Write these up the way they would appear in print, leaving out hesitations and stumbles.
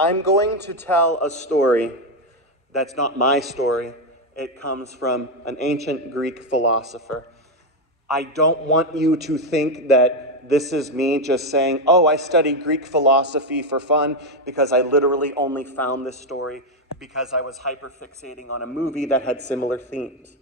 I'm going to tell a story that's not my story. It comes from an ancient Greek philosopher. I don't want you to think that this is me just saying, oh, I studied Greek philosophy for fun, because I literally only found this story because I was hyperfixating on a movie that had similar themes.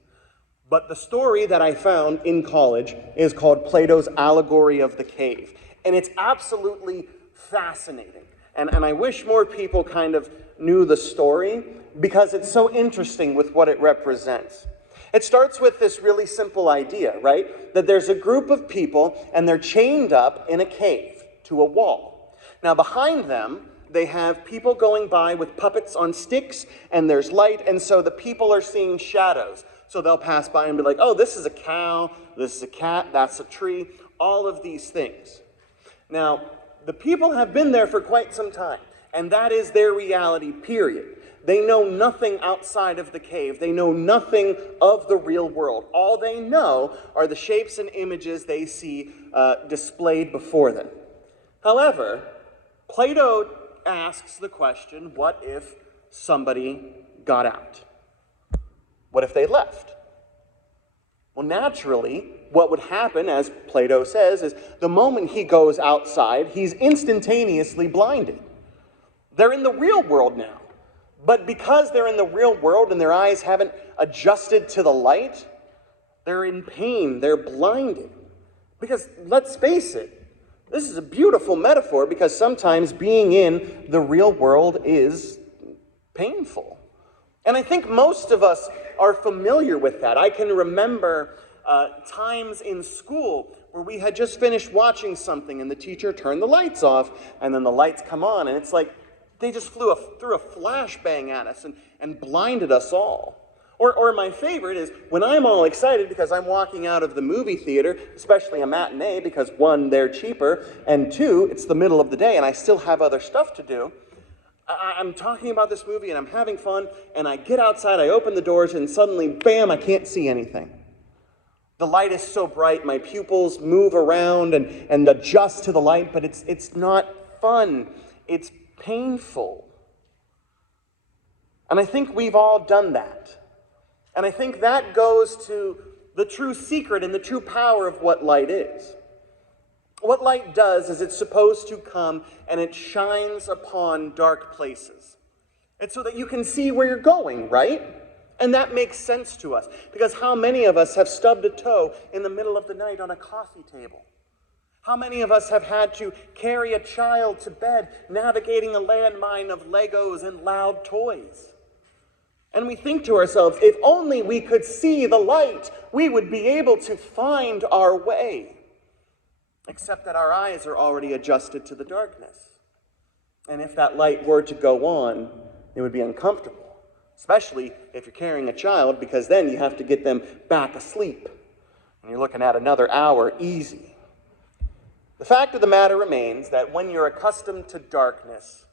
But the story that I found in college is called Plato's Allegory of the Cave. And it's absolutely fascinating. And I wish more people kind of knew the story, because it's so interesting with what it represents. It starts with this really simple idea, right? That there's a group of people and they're chained up in a cave to a wall. Now behind them, they have people going by with puppets on sticks, and there's light, and so the people are seeing shadows. So they'll pass by and be like, oh, this is a cow, this is a cat, that's a tree, all of these things. Now, the people have been there for quite some time, and that is their reality, period. They know nothing outside of the cave. They know nothing of the real world. All they know are the shapes and images they see displayed before them. However, Plato asks the question, what if somebody got out? What if they left? Well, naturally, what would happen, as Plato says, is the moment he goes outside, he's instantaneously blinded. They're in the real world now. But because they're in the real world and their eyes haven't adjusted to the light, they're in pain, they're blinded. Because let's face it, this is a beautiful metaphor, because sometimes being in the real world is painful. And I think most of us are familiar with that. I can remember times in school where we had just finished watching something and the teacher turned the lights off, and then the lights come on, and it's like they just threw a flashbang at us and blinded us all. Or my favorite is when I'm all excited because I'm walking out of the movie theater, especially a matinee, because one, they're cheaper, and two, it's the middle of the day and I still have other stuff to do. I'm talking about this movie and I'm having fun, and I get outside, I open the doors, and suddenly, bam, I can't see anything. The light is so bright, my pupils move around and adjust to the light, but it's not fun. It's painful. And I think we've all done that. And I think that goes to the true secret and the true power of what light is. What light does is it's supposed to come and it shines upon dark places. It's so that you can see where you're going, right? And that makes sense to us, because how many of us have stubbed a toe in the middle of the night on a coffee table? How many of us have had to carry a child to bed, navigating a landmine of Legos and loud toys? And we think to ourselves, if only we could see the light, we would be able to find our way. Except that our eyes are already adjusted to the darkness. And if that light were to go on, it would be uncomfortable. Especially if you're carrying a child, because then you have to get them back asleep. And you're looking at another hour easy. The fact of the matter remains that when you're accustomed to darkness,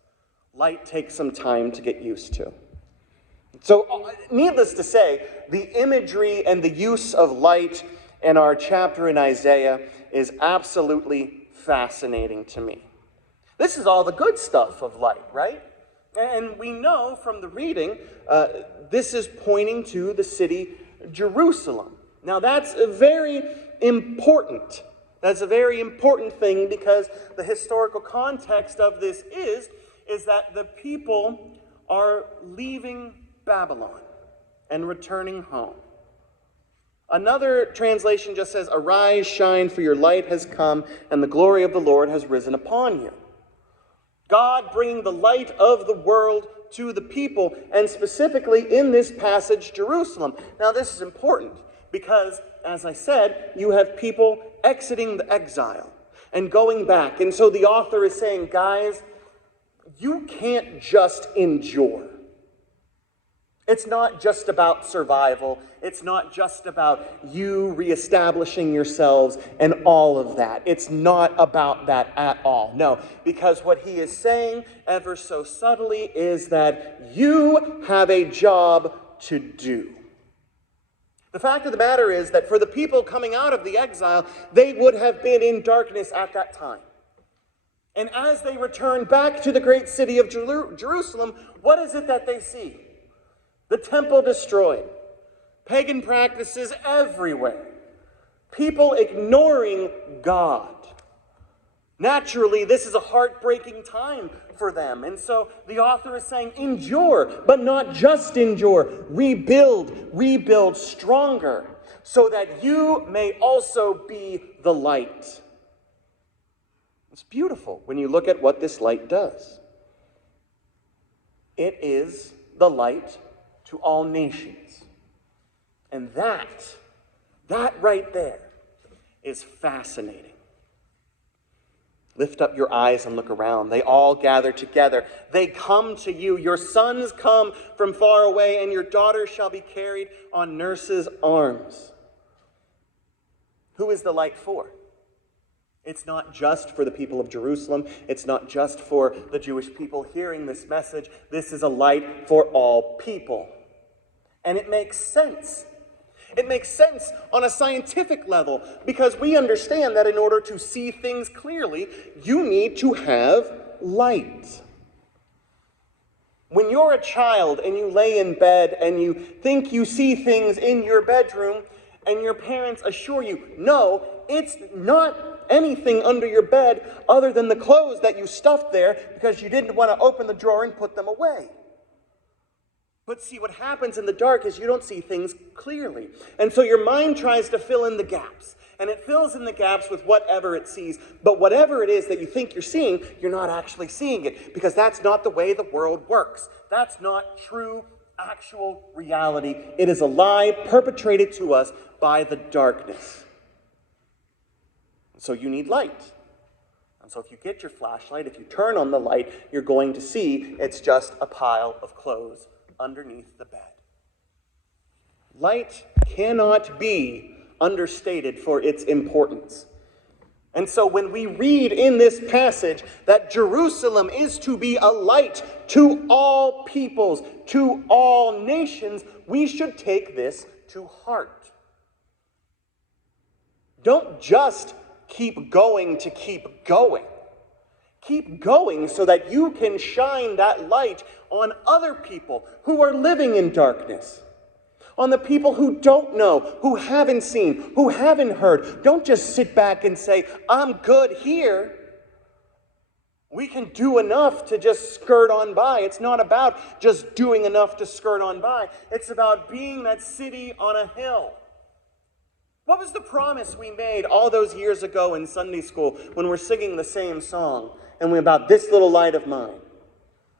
light takes some time to get used to. So, needless to say, the imagery and the use of light in our chapter in Isaiah is absolutely fascinating to me. This is all the good stuff of light, right? And we know from the reading, this is pointing to the city Jerusalem. Now that's very important. That's a very important thing, because the historical context of this is that the people are leaving Babylon and returning home. Another translation just says, "Arise, shine, for your light has come, and the glory of the Lord has risen upon you." God bringing the light of the world to the people, and specifically in this passage, Jerusalem. Now this is important because, as I said, you have people exiting the exile and going back. And so the author is saying, guys, you can't just endure. It's not just about survival. It's not just about you reestablishing yourselves and all of that. It's not about that at all. No, because what he is saying ever so subtly is that you have a job to do. The fact of the matter is that for the people coming out of the exile, they would have been in darkness at that time. And as they return back to the great city of Jerusalem, what is it that they see? The temple destroyed, pagan practices everywhere, people ignoring God. Naturally, this is a heartbreaking time for them. And so the author is saying, endure, but not just endure. Rebuild stronger, so that you may also be the light. It's beautiful when you look at what this light does. It is the light to all nations. And that right there is fascinating. Lift up your eyes and look around. They all gather together. They come to you. Your sons come from far away, and your daughters shall be carried on nurses' arms. Who is the light for? It's not just for the people of Jerusalem. It's not just for the Jewish people hearing this message. This is a light for all people. And it makes sense. It makes sense on a scientific level, because we understand that in order to see things clearly, you need to have light. When you're a child and you lay in bed and you think you see things in your bedroom, and your parents assure you, no, it's not anything under your bed other than the clothes that you stuffed there because you didn't want to open the drawer and put them away. But see, what happens in the dark is you don't see things clearly. And so your mind tries to fill in the gaps. And it fills in the gaps with whatever it sees. But whatever it is that you think you're seeing, you're not actually seeing it. Because that's not the way the world works. That's not true, actual reality. It is a lie perpetrated to us by the darkness. So you need light. And so if you get your flashlight, if you turn on the light, you're going to see it's just a pile of clothes underneath the bed. Light cannot be understated for its importance. And so when we read in this passage that Jerusalem is to be a light to all peoples, to all nations, we should take this to heart. Don't just keep going to keep going. Keep going so that you can shine that light on other people who are living in darkness. On the people who don't know, who haven't seen, who haven't heard. Don't just sit back and say, I'm good here. We can do enough to just skirt on by. It's not about just doing enough to skirt on by. It's about being that city on a hill. What was the promise we made all those years ago in Sunday school when we're singing the same song? And we're about this little light of mine.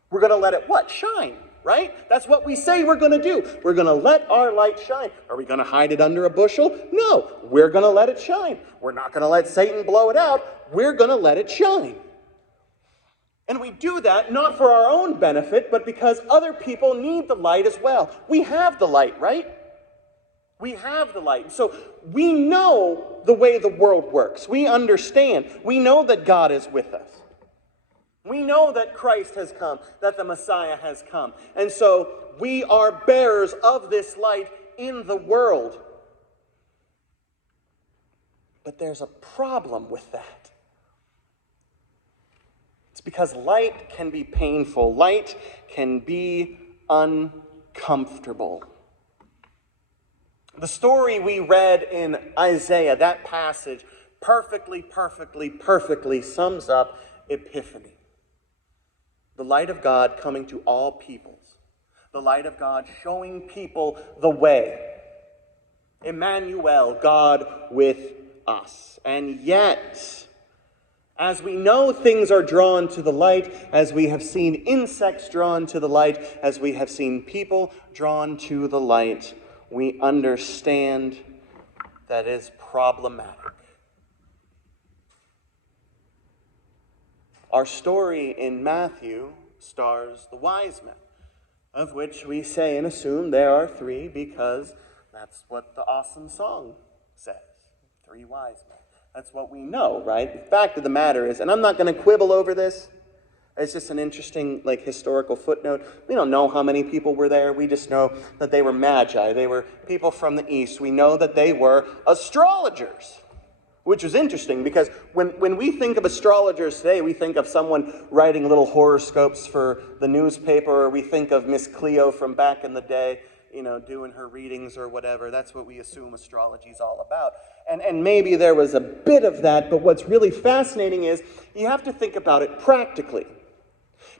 We're going to let it, what? Shine, right? That's what we say we're going to do. We're going to let our light shine. Are we going to hide it under a bushel? No, we're going to let it shine. We're not going to let Satan blow it out. We're going to let it shine. And we do that not for our own benefit, but because other people need the light as well. We have the light, right? We have the light. So we know the way the world works. We understand. We know that God is with us. We know that Christ has come, that the Messiah has come. And so we are bearers of this light in the world. But there's a problem with that. It's because light can be painful. Light can be uncomfortable. The story we read in Isaiah, that passage, perfectly sums up Epiphany. The light of God coming to all peoples. The light of God showing people the way. Emmanuel, God with us. And yet, as we know things are drawn to the light, as we have seen insects drawn to the light, as we have seen people drawn to the light, we understand that is problematic. Our story in Matthew stars the wise men, of which we say and assume there are three because that's what the awesome song says. 3 wise men. That's what we know, right? The fact of the matter is, and I'm not going to quibble over this, it's just an interesting historical footnote. We don't know how many people were there. We just know that they were magi. They were people from the east. We know that they were astrologers. which was interesting because when we think of astrologers today, we think of someone writing little horoscopes for the newspaper, or we think of Miss Cleo from back in the day, doing her readings or whatever. That's what we assume astrology is all about. And maybe there was a bit of that, but what's really fascinating is you have to think about it practically.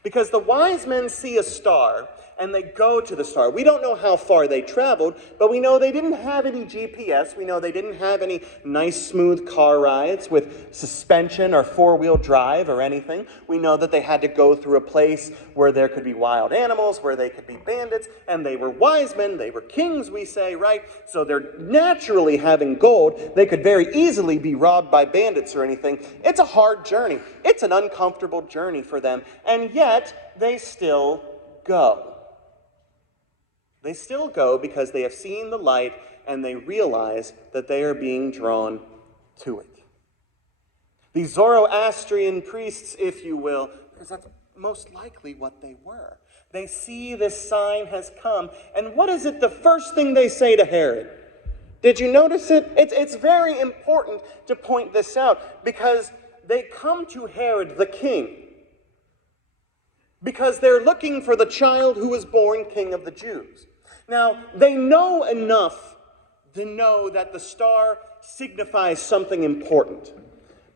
Because the wise men see a star, and they go to the star. We don't know how far they traveled, but we know they didn't have any GPS. We know they didn't have any nice, smooth car rides with suspension or four-wheel drive or anything. We know that they had to go through a place where there could be wild animals, where they could be bandits, and they were wise men. They were kings, we say, right? So they're naturally having gold. They could very easily be robbed by bandits or anything. It's a hard journey. It's an uncomfortable journey for them, and yet they still go. They still go because they have seen the light and they realize that they are being drawn to it. These Zoroastrian priests, if you will, because that's most likely what they were. They see this sign has come, and what is it the first thing they say to Herod? Did you notice it? It's very important to point this out because they come to Herod the king because they're looking for the child who was born king of the Jews. Now, they know enough to know that the star signifies something important.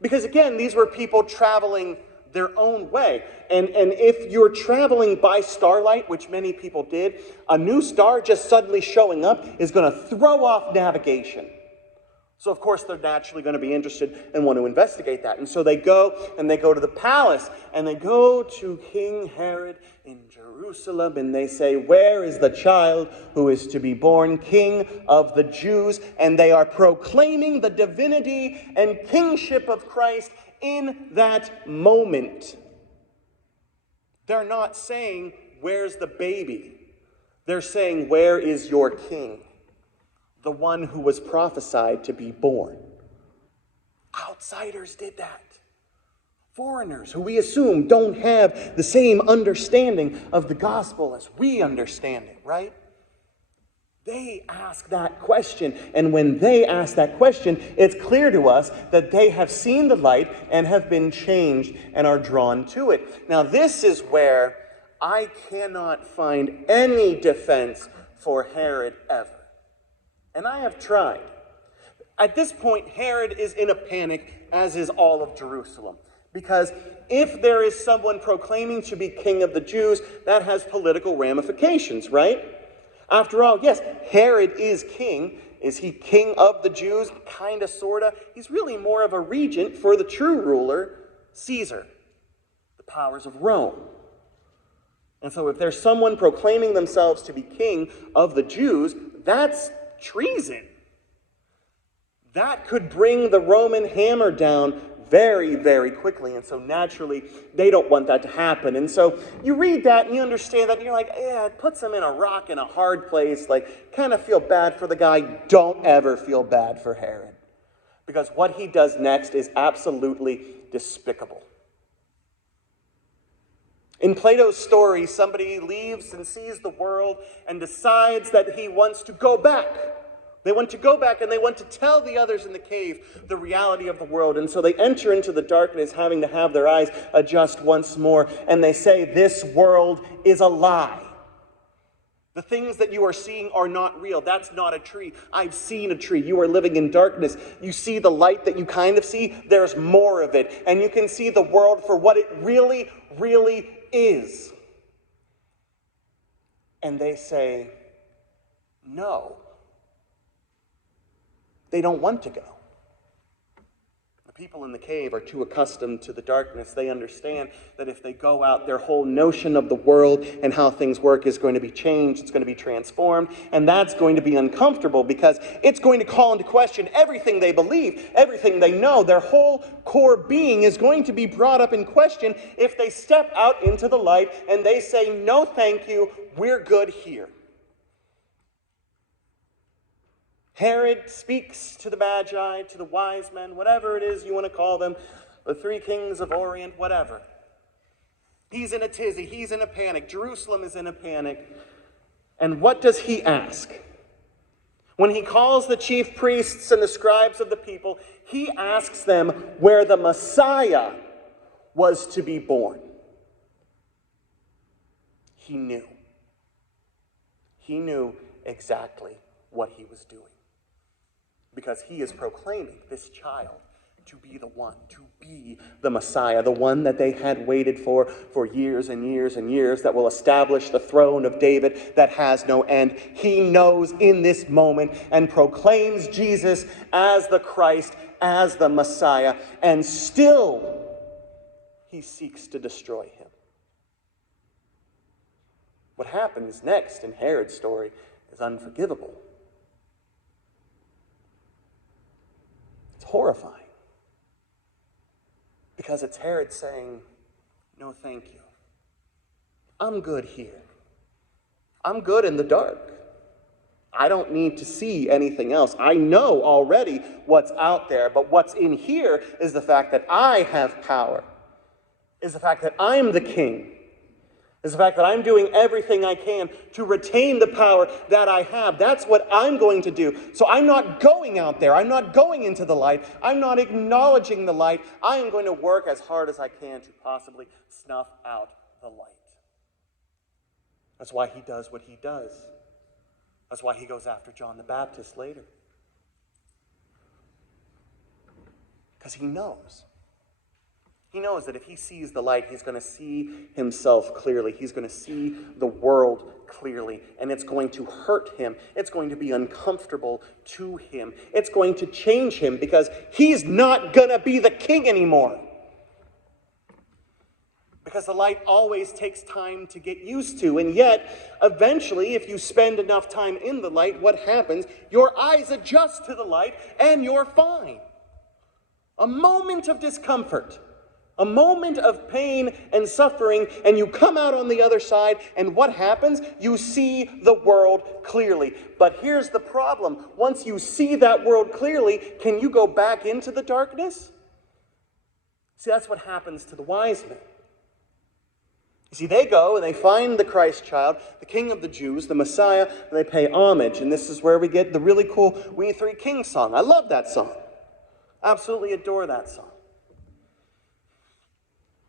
Because again, these were people traveling their own way. And if you're traveling by starlight, which many people did, a new star just suddenly showing up is going to throw off navigation. So of course they're naturally going to be interested and want to investigate that. And so they go to the palace and they go to King Herod in Jerusalem and they say, "Where is the child who is to be born king of the Jews?" And they are proclaiming the divinity and kingship of Christ in that moment. They're not saying, "Where's the baby?" They're saying, "Where is your king? The one who was prophesied to be born." Outsiders did that. Foreigners, who we assume don't have the same understanding of the gospel as we understand it, right? They ask that question, and when they ask that question, it's clear to us that they have seen the light and have been changed and are drawn to it. Now, this is where I cannot find any defense for Herod ever. And I have tried. At this point, Herod is in a panic, as is all of Jerusalem. Because if there is someone proclaiming to be king of the Jews, that has political ramifications, right? After all, yes, Herod is king. Is he king of the Jews? Kinda, sorta. He's really more of a regent for the true ruler, Caesar, the powers of Rome. And so if there's someone proclaiming themselves to be king of the Jews, that's treason. That could bring the Roman hammer down very, very quickly. And so naturally, they don't want that to happen. And so you read that and you understand that and you're like, yeah, it puts them in a rock in a hard place. Like, kind of feel bad for the guy. Don't ever feel bad for Herod. Because what he does next is absolutely despicable. In Plato's story, somebody leaves and sees the world and decides that he wants to go back. They want to go back and they want to tell the others in the cave the reality of the world. And so they enter into the darkness, having to have their eyes adjust once more. And they say, "This world is a lie. The things that you are seeing are not real. That's not a tree. I've seen a tree. You are living in darkness. You see the light that you kind of see. There's more of it. And you can see the world for what it really, really is." And they say, no. They don't want to go. The people in the cave are too accustomed to the darkness. They understand that if they go out, their whole notion of the world and how things work is going to be changed. It's going to be transformed. And that's going to be uncomfortable because it's going to call into question everything they believe, everything they know. Their whole core being is going to be brought up in question if they step out into the light and they say, "No, thank you. We're good here." Herod speaks to the Magi, to the wise men, whatever it is you want to call them, the three kings of Orient, whatever. He's in a tizzy. He's in a panic. Jerusalem is in a panic. And what does he ask? When he calls the chief priests and the scribes of the people, he asks them where the Messiah was to be born. He knew. He knew exactly what he was doing. Because he is proclaiming this child to be the one, to be the Messiah, the one that they had waited for years and years and years, that will establish the throne of David that has no end. He knows in this moment and proclaims Jesus as the Christ, as the Messiah, and still he seeks to destroy him. What happens next in Herod's story is unforgivable. It's horrifying. Because it's Herod saying, no, thank you. I'm good here. I'm good in the dark. I don't need to see anything else. I know already what's out there, but what's in here is the fact that I have power, is the fact that I'm the king, is the fact that I'm doing everything I can to retain the power that I have. That's what I'm going to do. So I'm not going out there. I'm not going into the light. I'm not acknowledging the light. I am going to work as hard as I can to possibly snuff out the light. That's why he does what he does. That's why he goes after John the Baptist later. Because he knows. He knows that if he sees the light, he's going to see himself clearly. He's going to see the world clearly. And it's going to hurt him. It's going to be uncomfortable to him. It's going to change him because he's not going to be the king anymore. Because the light always takes time to get used to. And yet, eventually, if you spend enough time in the light, what happens? Your eyes adjust to the light and you're fine. A moment of discomfort. A moment of pain and suffering, and you come out on the other side, and what happens? You see the world clearly. But here's the problem. Once you see that world clearly, can you go back into the darkness? See, that's what happens to the wise men. You see, they go and they find the Christ child, the King of the Jews, the Messiah, and they pay homage. And this is where we get the really cool We Three Kings song. I love that song. Absolutely adore that song.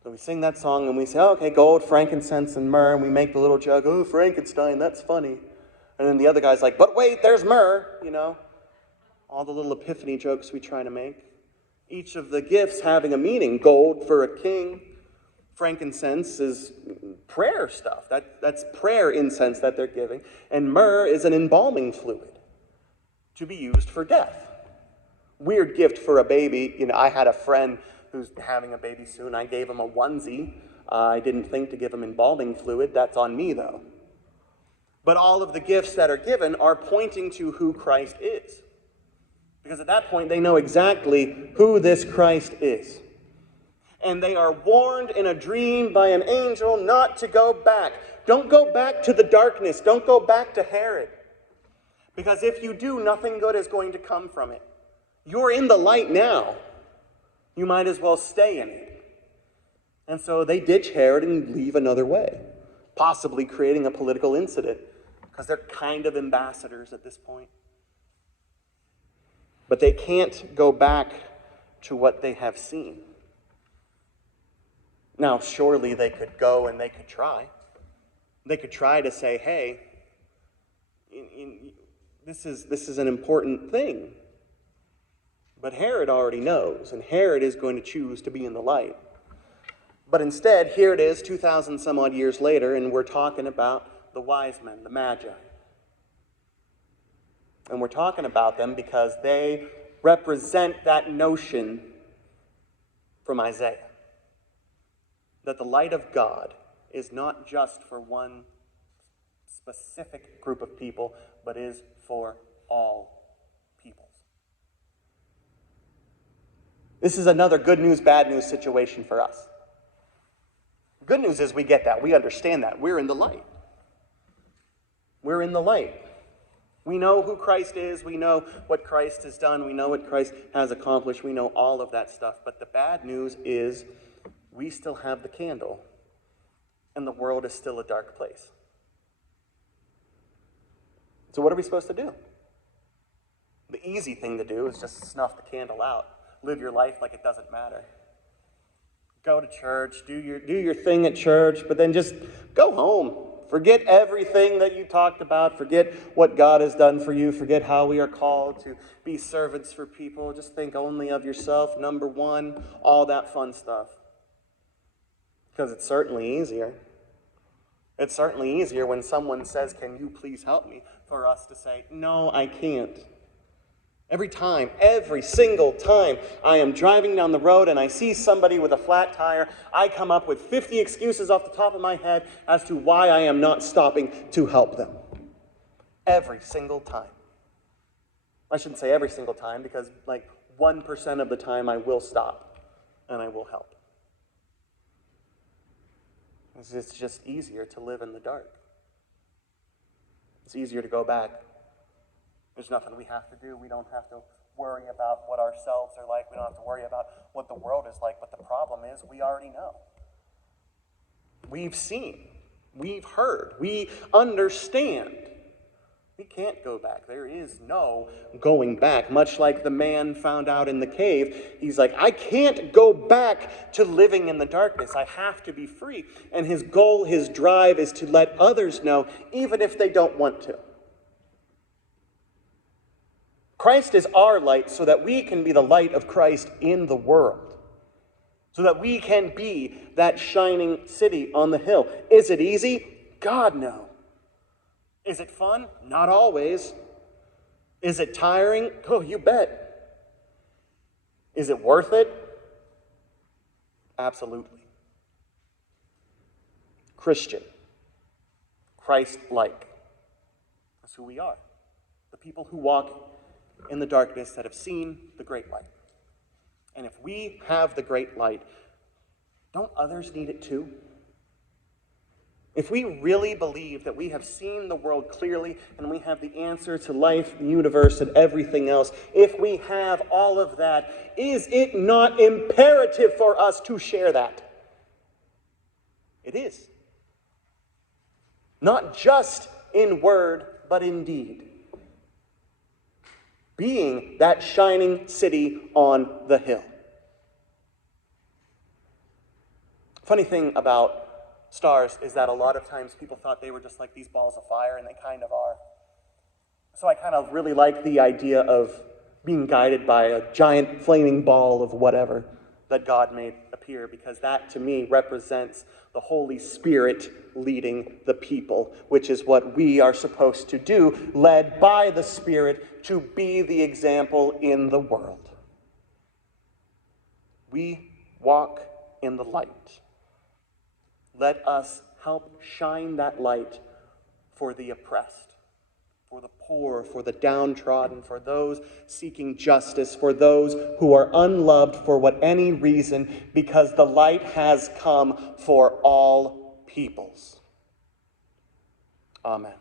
So we sing that song and we say, oh, okay, gold, frankincense, and myrrh. And we make the little joke, oh, Frankenstein, that's funny. And then the other guy's like, but wait, there's myrrh, you know. All the little Epiphany jokes we try to make. Each of the gifts having a meaning. Gold for a king. Frankincense is prayer stuff. That's prayer incense that they're giving. And myrrh is an embalming fluid to be used for death. Weird gift for a baby. You know, I had a friend who's having a baby soon. I gave him a onesie. I didn't think to give him embalming fluid. That's on me, though. But all of the gifts that are given are pointing to who Christ is. Because at that point, they know exactly who this Christ is. And they are warned in a dream by an angel not to go back. Don't go back to the darkness. Don't go back to Herod. Because if you do, nothing good is going to come from it. You're in the light now. You might as well stay in it. And so they ditch Herod and leave another way, possibly creating a political incident, because they're kind of ambassadors at this point. But they can't go back to what they have seen. Now, surely they could go and they could try. They could try to say, hey, this is an important thing. But Herod already knows, and Herod is going to choose to be in the light. But instead, here it is, 2,000 some odd years later, and we're talking about the wise men, the Magi. And we're talking about them because they represent that notion from Isaiah. That the light of God is not just for one specific group of people, but is for all peoples. This is another good news, bad news situation for us. Good news is we get that. We understand that. We're in the light. We're in the light. We know who Christ is. We know what Christ has done. We know what Christ has accomplished. We know all of that stuff. But the bad news is we still have the candle, and the world is still a dark place. So what are we supposed to do? The easy thing to do is just snuff the candle out. Live your life like it doesn't matter. Go to church, do your thing at church, but then just go home. Forget everything that you talked about. Forget what God has done for you. Forget how we are called to be servants for people. Just think only of yourself, number one, all that fun stuff. Because it's certainly easier. It's certainly easier when someone says, "Can you please help me?" for us to say, "No, I can't." Every single time I am driving down the road and I see somebody with a flat tire, I come up with 50 excuses off the top of my head as to why I am not stopping to help them. Every single time. I shouldn't say every single time, because 1% of the time I will stop and I will help. It's just easier to live in the dark. It's easier to go back. There's nothing we have to do. We don't have to worry about what ourselves are like. We don't have to worry about what the world is like. But the problem is, we already know. We've seen. We've heard. We understand. We can't go back. There is no going back. Much like the man found out in the cave, he's like, I can't go back to living in the darkness. I have to be free. And his goal, his drive, is to let others know, even if they don't want to. Christ is our light so that we can be the light of Christ in the world. So that we can be that shining city on the hill. Is it easy? God, no. Is it fun? Not always. Is it tiring? Oh, you bet. Is it worth it? Absolutely. Christian. Christ-like. That's who we are. The people who walk in the darkness that have seen the great light. And if we have the great light, don't others need it too? If we really believe that we have seen the world clearly and we have the answer to life, the universe, and everything else, if we have all of that, is it not imperative for us to share that? It is. Not just in word, but in deed. Being that shining city on the hill. Funny thing about stars is that a lot of times people thought they were just like these balls of fire, and they kind of are. So I kind of really like the idea of being guided by a giant flaming ball of whatever that God made appear, because that to me represents the Holy Spirit leading the people, which is what we are supposed to do, led by the Spirit to be the example in the world. We walk in the light. Let us help shine that light for the oppressed, for the poor, for the downtrodden, for those seeking justice, for those who are unloved for any reason, because the light has come for all peoples. Amen.